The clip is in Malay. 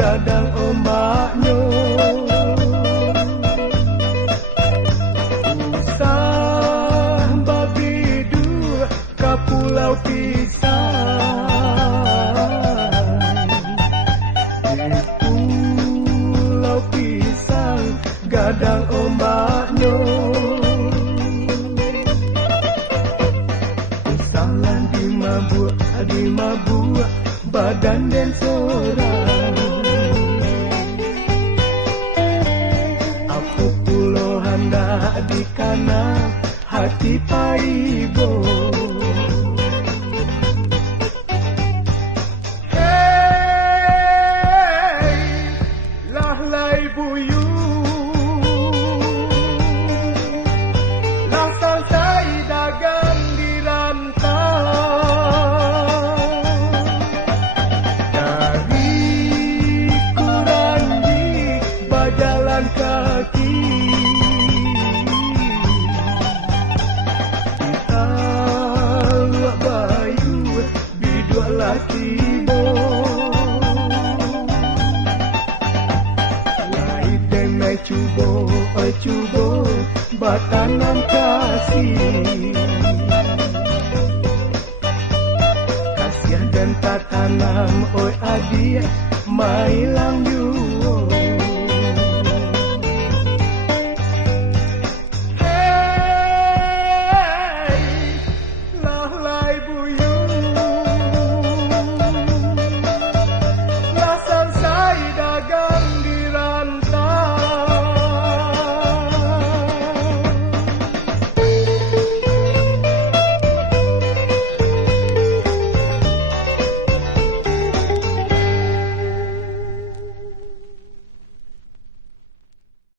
Gadang ombaknya usah babidu ke pulau pisang, di pulau pisang gadang ombaknya salah di mabuk badan dan sorang. Di kanan hati paibo, hey lah lai buyu lah selesai dagang di rantau dari Kuranji berjalan kaki. Tibo lai demai cubo batanam kasih kasihan dan tatanam oi adia mailang yu